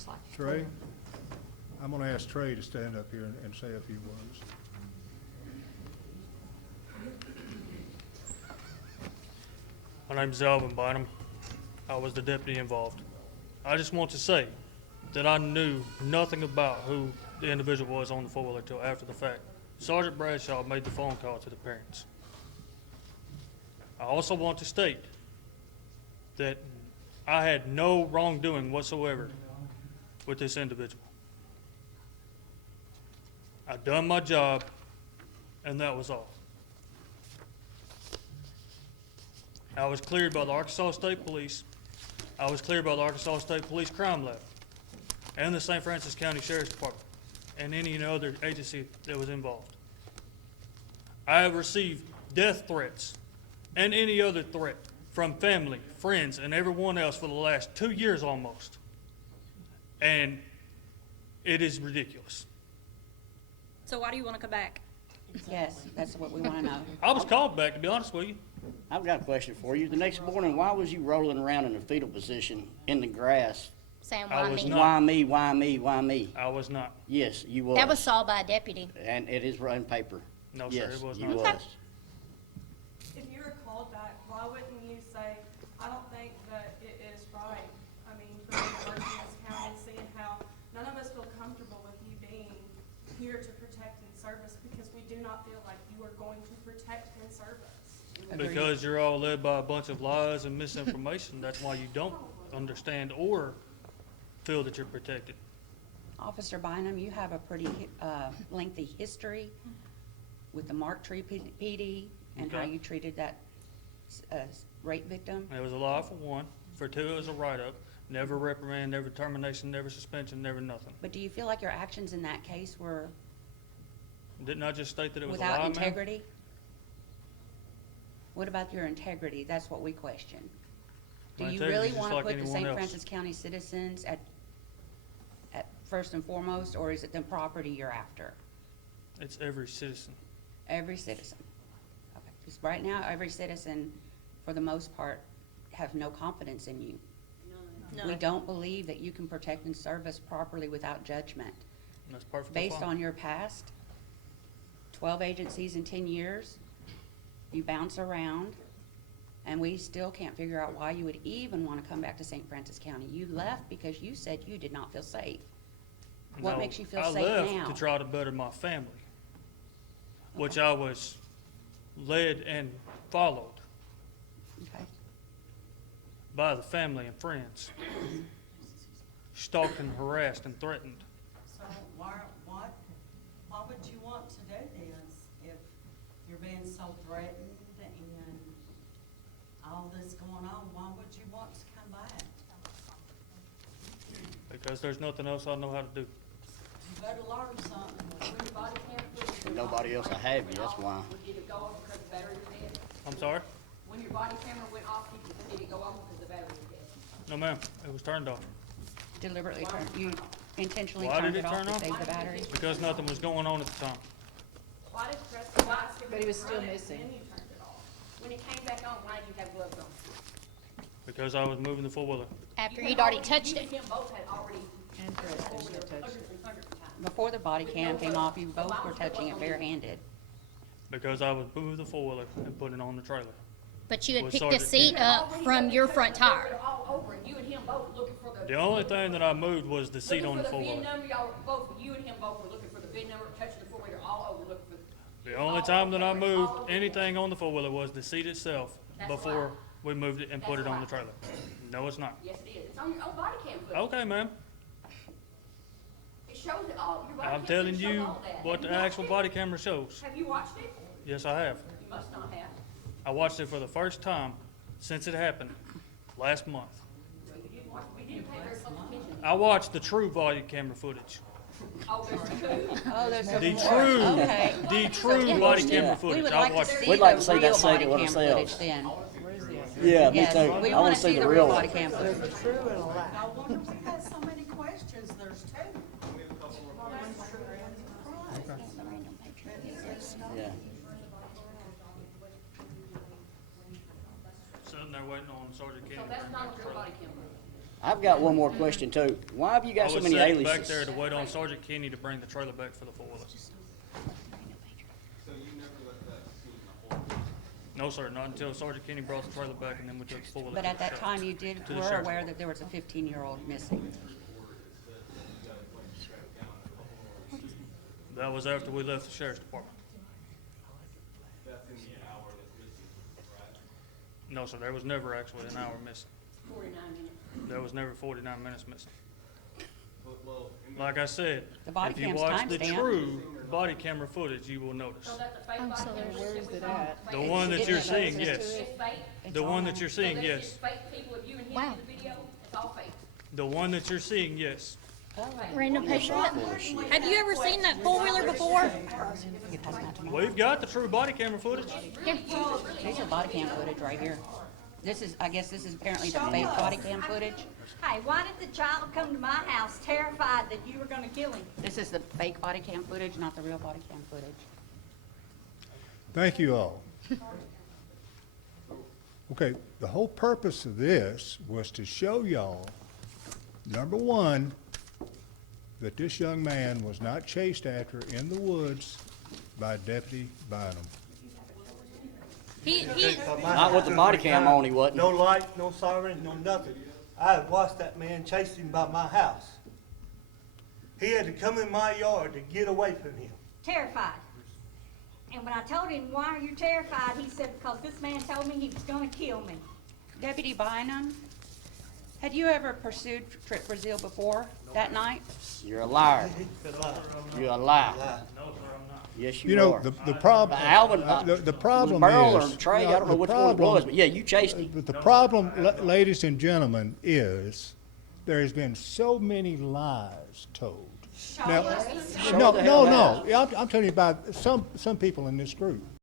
looks like. Trey, I'm going to ask Trey to stand up here and say a few words. My name's Alvin Bynum. I was the deputy involved. I just want to say that I knew nothing about who the individual was on the four-wheeler till after the fact. Sergeant Bradshaw made the phone call to the parents. I also want to state that I had no wrongdoing whatsoever with this individual. I done my job, and that was all. I was cleared by the Arkansas State Police. I was cleared by the Arkansas State Police Crime Lab and the St. Francis County Sheriff's Department and any other agency that was involved. I have received death threats and any other threat from family, friends, and everyone else for the last 2 years almost. And it is ridiculous. So why do you want to come back? Yes, that's what we want to know. I was called back, to be honest with you. I've got a question for you. The next morning, why was you rolling around in a fetal position in the grass? Saying I why was me? not. Why me, why me, why me? I was not. Yes, you was. That was saw by a deputy. And it is in paper. No, sir, Yes, it was you not. was. If you were called back, why wouldn't you say, I don't think that it is right? I mean, for me working in this county, seeing how none of us feel comfortable with you being here to protect and serve us because we do not feel like you are going to protect and serve us. Because you're all led by a bunch of lies and misinformation. That's why you don't understand or feel that you're protected. Officer Bynum, you have a pretty lengthy history with the Mark Tree PD and how Okay. you treated that rape victim. There was a lie for one. For two, it was a write-up. Never reprimand, never termination, never suspension, never nothing. But do you feel like your actions in that case were Didn't I just state that it was a lie, without ma'am? integrity? What about your integrity? That's what we question. Do My you integrity really is just want to like put the anyone St. else. Francis County citizens at first and foremost, or is it the property you're after? It's every citizen. Every citizen. Okay. Because right now, every citizen, for the most part, have no confidence in you. We don't believe that you can protect and serve us properly without judgment. And that's perfectly Based fine. on your past, 12 agencies in 10 years, you bounce around, and we still can't figure out why you would even want to come back to St. Francis County. You left because you said you did not feel safe. What No, makes you feel I safe left now? to try to better my family, which I was led and followed Okay. by the family and friends, stalked and harassed and threatened. So why would you want to do this if you're being so threatened and all this going on? Why would you want to come back? Because there's nothing else I know how to do. You better learn something. When your body cam footage Nobody else will have you, that's why. did it go off because the battery was dead? I'm sorry? When your body camera went off, did it go off because the battery was dead? No, ma'am. It was turned off. Deliberately you intentionally Why turned did it it off turn to off? save the battery? Because nothing was going on at the time. Why did Preston not give But he you was still credit missing. when you turned it off? When it came back on, why did you have gloves on? Because I was moving the four-wheeler. After You you'd had already touched You it. and him both had already And Preston over still there touched hundreds it. and hundreds of times. Before the body cam came off, you both were touching it barehanded. Because I was moving the four-wheeler and putting it on the trailer. But you had Well, picked the Sergeant seat King. up from your front tire. They're all over, and you and him both were looking for the. The only thing that I moved was the seat on the Looking for the VIN four-wheeler. number, y'all were both, you and him both were looking for the VIN number, touching the four-wheeler, all over looking for. The only time that I moved anything on the four-wheeler was the seat itself That's a before lie. we moved it and put That's it a on lie. the trailer. No, it's not. Yes, it is. It's on your own body cam footage. Okay, ma'am. It shows it all. Your body I'm cam telling footage shows you all that. what Have the you watched actual it? body camera shows. Have you watched it? Yes, I have. You must not have. I watched it for the first time since it happened last month. No, you didn't watch it. We didn't pay very close attention. I watched the true body camera footage. Oh, there's two. Oh, there's The some true, more. Okay. the true Yeah. body Yeah. camera We footage. would I like to watched see it. We'd like the to see that real second body one cam ourselves. footage then. Yeah, me Yes, too. we I want wanna to see the real real one. body cam footage. No wonder we had so many questions. There's two. Yeah. Sitting there waiting on Sergeant King So to that's bring not back a the real trailer. body cam footage. I've got one more question too. Why have you I got so was many sitting aliases? back there to wait on Sergeant Kenny to bring the trailer back for the four-wheeler. No, sir, not until Sergeant Kenny brought the trailer back and then we took the four-wheeler. But to at the that shop. time, you To the were sheriff's aware department. that there was a 15-year-old missing. That was after we left the sheriff's department. No, sir, there was never actually an hour missing. 49 minutes. There was never 49 minutes missing. Like I said, The body if you cam's watch the timestamped. true body camera footage, you will notice. So that's a fake Oh, body so camera there's- footage that we saw. The one that It you're is. seeing, It's yes. It's fake. It's The all one on- that you're So seeing, that's yes. just fake people of you and him Wow. in the video. It's all fake. The one that you're seeing, yes. Random patient. Have you ever seen that four-wheeler before? You pass them out tomorrow. We've got the true body camera footage. These are body cam footage right here. This is, I guess this is apparently the fake body cam footage. Hey, why did the child come to my house terrified that you were gonna kill him? This is the fake body cam footage, not the real body cam footage. Thank you all. Okay, the whole purpose of this was to show y'all, number one, that this young man was not chased after in the woods by Deputy Bynum. He, Not with the body cam on, he wasn't. No light, no siren, no nothing. I had watched that man chase him by my house. He had to come in my yard to get away from him. Terrified. And when I told him, why are you terrified? He said, because this man told me he was gonna kill me. Deputy Bynum, had you ever pursued Trip Brazil before that night? You're a liar. You're a liar. No, sir, I'm not. Yes, You you know, are. the problem, Alvin, the problem was Burl is. or Trey, I don't know the which one it was, problem- but yeah, you chased him. But the problem, ladies and gentlemen, is there has been so many lies told. Now, Show no, the no, hell no, I'm telling you about some people in this group.